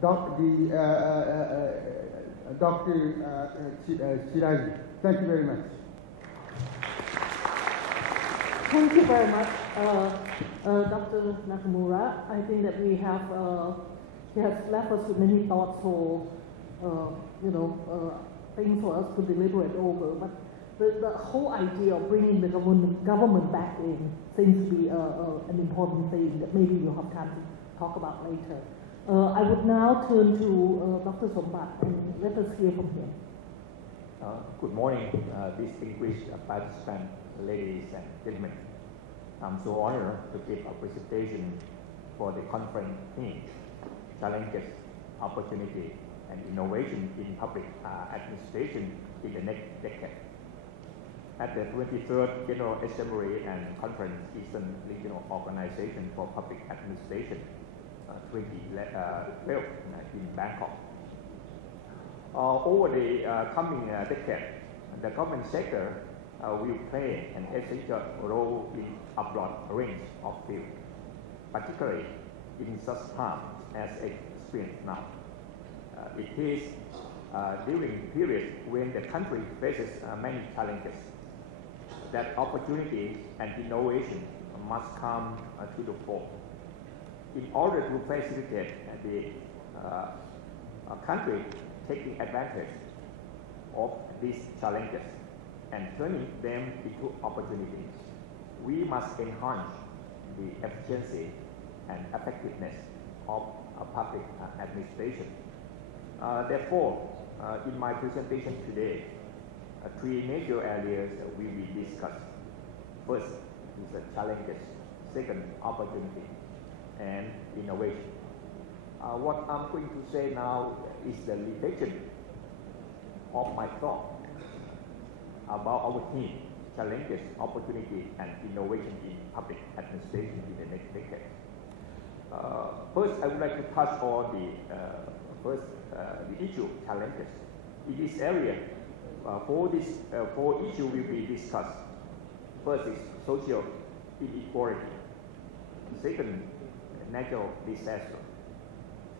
Dr. Shirazi. Thank you very much. Thank you very much, Dr. Nakamura. I think that he has left us with many thoughts for, things for us to deliberate over. But the whole idea of bringing the government back in seems to be an important thing that maybe we'll have time to talk about later. I would now turn to Dr. Sombat and let us hear from him. Good morning, distinguished participants, ladies and gentlemen. I'm so honored to give a presentation for the conference theme, Challenges, Opportunity, and Innovation in Public Administration in the Next Decade. At the 23rd General Assembly and Conference, Eastern Regional Organization for Public Administration, 2012 in Bangkok. Over the coming decade, the government sector will play an essential role in a broad range of fields, particularly in such times as experienced now. It is during periods when the country faces many challenges that opportunities and innovation must come to the fore. In order to facilitate the country taking advantage of these challenges and turning them into opportunities, we must enhance the efficiency and effectiveness of public administration. Therefore, in my presentation today, three major areas will be discussed. First is the challenges, second, opportunity, and innovation. What I'm going to say now is the reflection of my thought about our theme, challenges, opportunity, and innovation in public administration in the next decade. First, I would like to touch on the issue of challenges. In this area, four issues will be discussed. First is social inequality. Second, natural disaster.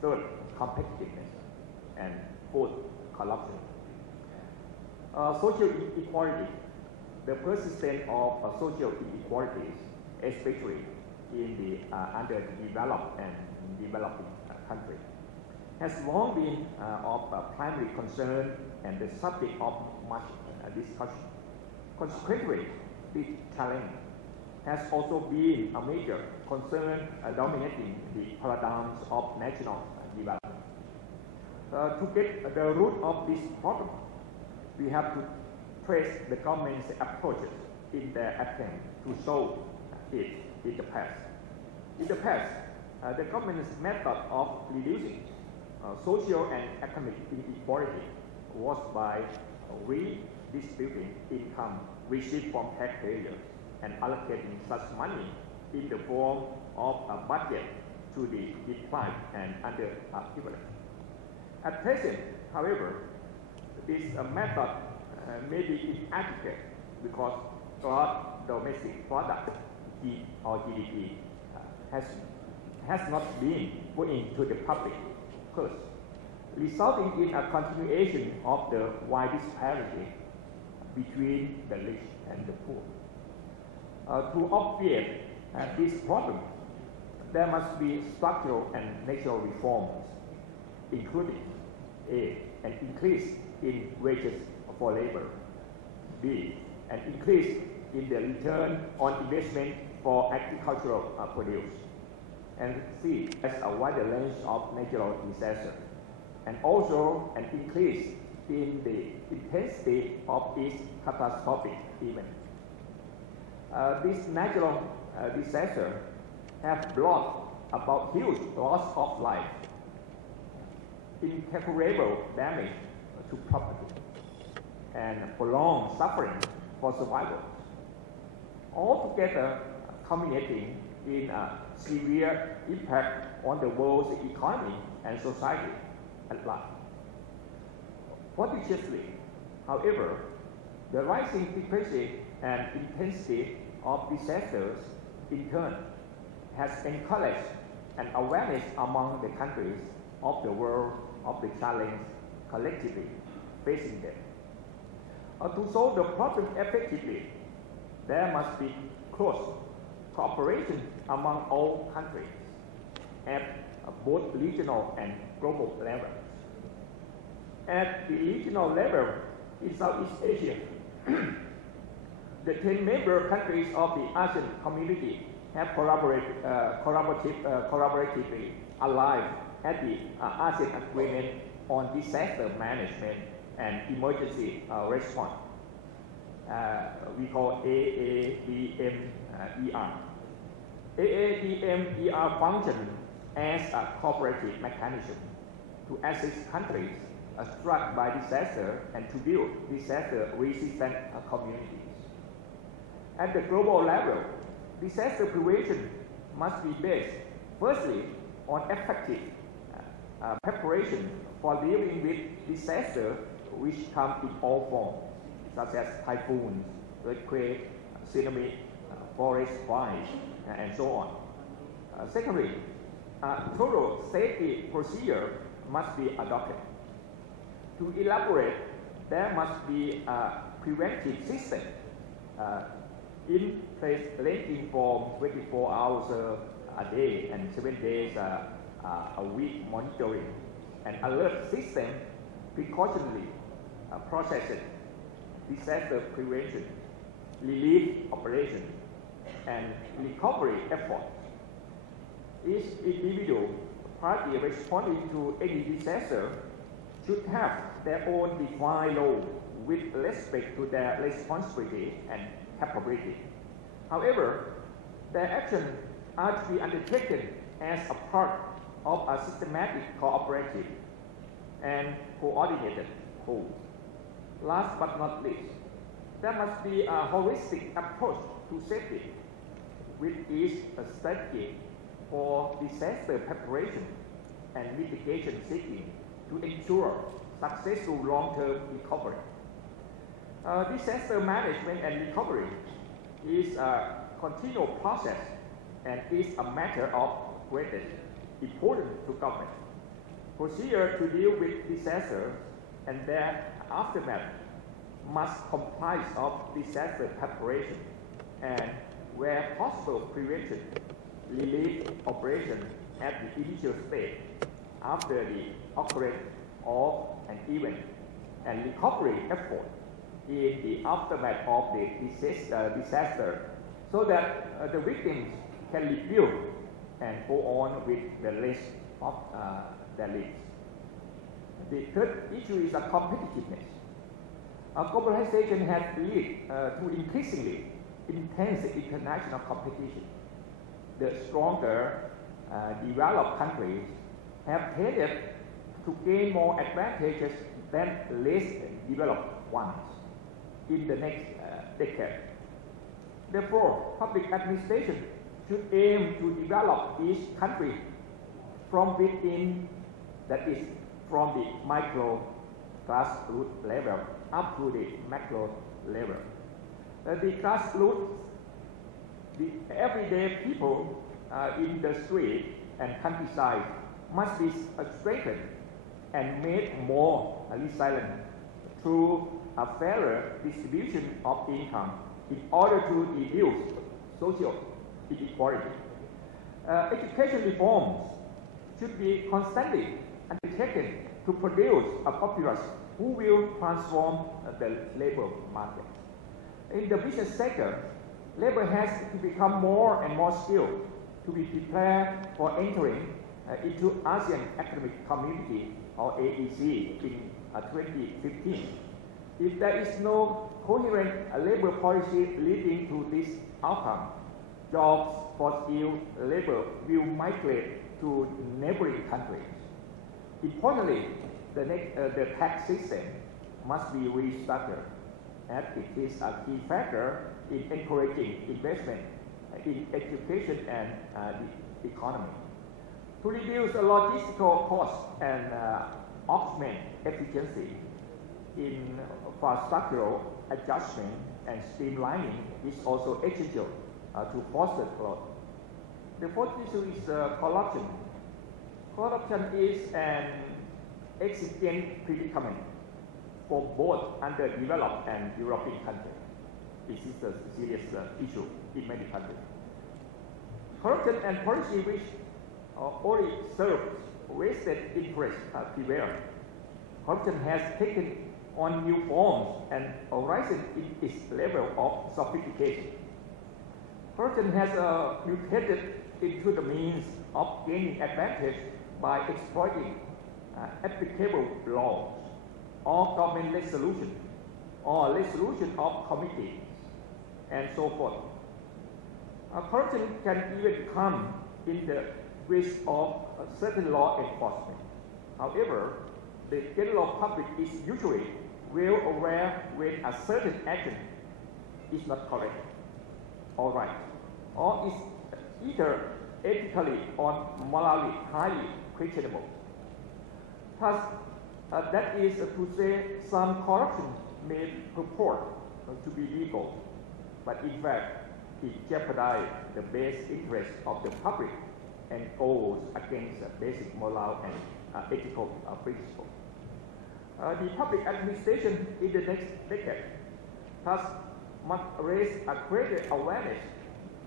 Third, competitiveness. And fourth, corruption. Social inequality. The persistence of social inequalities, especially in the underdeveloped and developing countries, has long been of primary concern and the subject of much discussion. Consequently, this challenge has also been a major concern dominating the paradigms of national development. To get the root of this problem, we have to trace the government's approaches in their attempt to solve it in the past. In the past, the government's method of reducing social and economic inequality was by redistributing income received from taxpayers and allocating such money in the form of a budget to the deprived and underprivileged. At present, however, this method may be inadequate because gross domestic product or GDP has not been put into the public purse, resulting in a continuation of the wide disparity between the rich and the poor. To obviate this problem, there must be structural and natural reforms, including A, an increase in wages for labor, B, an increase in the return on investment for agricultural produce, and C, as a wider range of natural disasters, and also an increase in the intensity of each catastrophic event. These natural disasters have brought about huge loss of life, incalculable damage to property, and prolonged suffering for survival, altogether culminating in a severe impact on the world's economy and society at large. Fortuitously, however, the rising frequency and intensity of disasters in turn has encouraged an awareness among the countries of the world of the challenge collectively facing them. To solve the problem effectively, there must be close cooperation among all countries at both regional and global levels. At the regional level in Southeast Asia, the 10 member countries of the ASEAN community have collaboratively aligned at the ASEAN Agreement on Disaster Management and Emergency Response. We call AADMER. AADMER functions as a cooperative mechanism to assist countries struck by disaster and to build disaster-resistant communities. At the global level, disaster prevention must be based, firstly, on effective preparation for dealing with disaster which come in all forms, such as typhoons, earthquakes, tsunami, forest fires, and so on. Secondly, thorough safety procedure must be adopted. To elaborate, there must be a preventive system in place ranging from 24 hours a day and 7 days a week monitoring, and alert system precautionary processing, disaster prevention, relief operation, and recovery efforts. Each individual party responding to any disaster should have their own defined role with respect to their responsibility and capability. However, their actions are to be undertaken as a part of a systematic, cooperative, and coordinated whole. Last but not least, there must be a holistic approach to safety, which is a strategy for disaster preparation and mitigation seeking to ensure successful long-term recovery. Disaster management and recovery is a continual process and is a matter of greatest importance to government. Procedure to deal with disaster and their aftermath must comprise of disaster preparation and, where possible, prevention, relief operation at the initial stage after the occurrence of an event, and recovery effort in the aftermath of the disaster, so that the victims can rebuild and go on with the rest of their lives. The third issue is competitiveness. Globalization has led to increasingly intense international competition. The stronger developed countries have tended to gain more advantages than less developed ones in the next decade. Therefore, public administration should aim to develop each country from within, that is, from the micro grassroots level up to the macro level. The grassroots, the everyday people in the street and countryside must be strengthened and made more resilient through a fairer distribution of income in order to reduce social inequality. Education reforms should be constantly undertaken to produce a populace who will transform the labor market. In the business sector, labor has to become more and more skilled to be prepared for entering into ASEAN Economic Community, or AEC, in 2015. If there is no coherent labor policy leading to this outcome, jobs for skilled labor will migrate to neighboring countries. Importantly, the tax system must be restructured, as it is a key factor in encouraging investment in education and the economy. To reduce the logistical costs and augment efficiency, infrastructural adjustment and streamlining is also essential to foster growth. The fourth issue is corruption. Corruption is an exigent predicament for both underdeveloped and developing countries. This is a serious issue in many countries. Corruption and policy which only serves vested interests prevail. Corruption has taken on new forms and risen in its level of sophistication. Corruption has mutated into the means of gaining advantage by exploiting applicable laws or government resolution or resolution of committees and so forth. Corruption can even come in the guise of certain law enforcement. However, the general public is usually well aware when a certain action is not correct or right, or is either ethically or morally highly questionable. Thus, that is to say, some corruption may purport to be legal, but in fact, it jeopardizes the best interest of the public and goes against basic moral and ethical principles. The public administration in the next decade thus must raise a greater awareness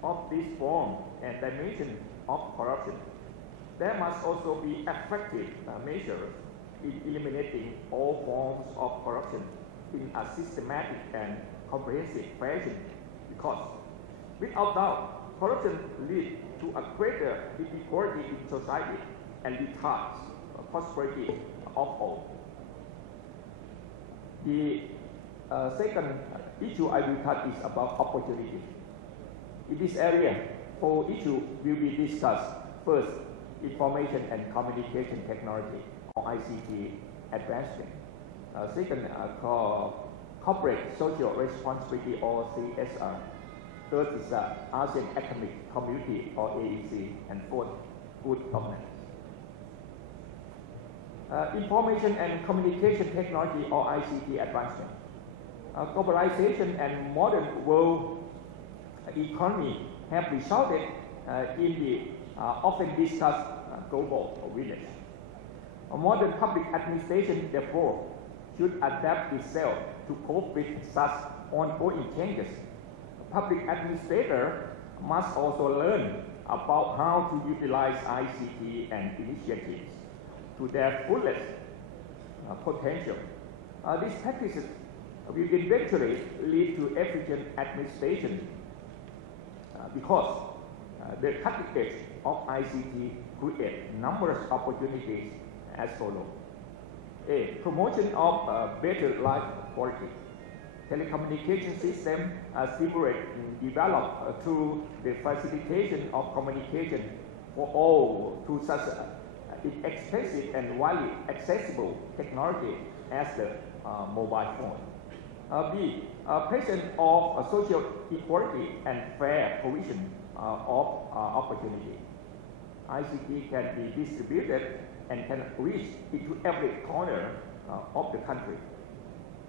of this form and dimension of corruption. There must also be effective measures in eliminating all forms of corruption in a systematic and comprehensive fashion, because without doubt, corruption leads to a greater inequality in society and retards prosperity of all. The second issue I will touch is about opportunity. In this area, 4 issues will be discussed. First, information and communication technology, or ICT advancement. Second, corporate social responsibility, or CSR. Third is ASEAN Economic Community, or AEC. And fourth, good governance. Information and communication technology, or ICT advancement. Globalization and modern world economy have resulted in the often discussed global village. A modern public administration, therefore, should adapt itself to cope with such ongoing changes. Public administrators must also learn about how to utilize ICT and initiatives to their fullest potential. These practices will eventually lead to efficient administration because the cutting edge of ICT creates numerous opportunities as follows. A, promotion of better life quality. Telecommunication system stimulate developed through the facilitation of communication for all to such inexpensive and widely accessible technology as the mobile phone. B, presence of social equality and fair provision of opportunity. ICT can be distributed and can reach into every corner of the country,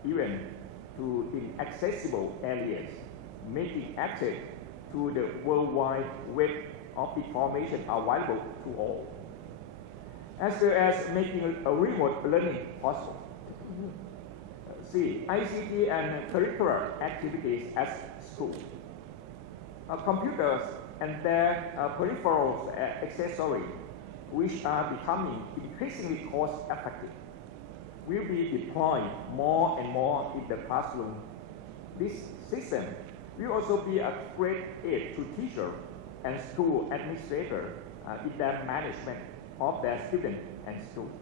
even to inaccessible areas, making access to the worldwide web of information available to all, as well as making a remote learning possible. C, ICT and curricular activities at school. Computers and their peripherals accessories, which are becoming increasingly cost-effective, will be deployed more and more in the classroom. This system will also be a great aid to teachers and school administrators in their management of their students and students.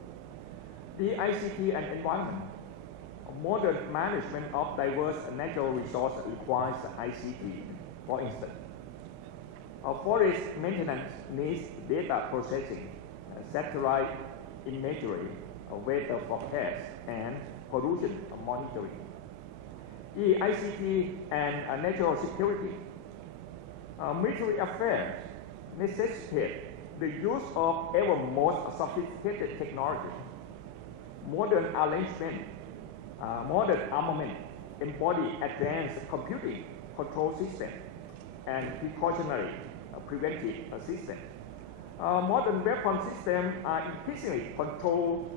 The ICT and environment. Modern management of diverse natural resources requires ICT. For instance, forest maintenance needs data processing, satellite imagery, weather forecast, and pollution monitoring. The ICT and natural security. Military affairs necessitate the use of ever more sophisticated technology. Modern armament embody advanced computing control systems and precautionary preventive systems. Modern weapon systems are increasingly controlled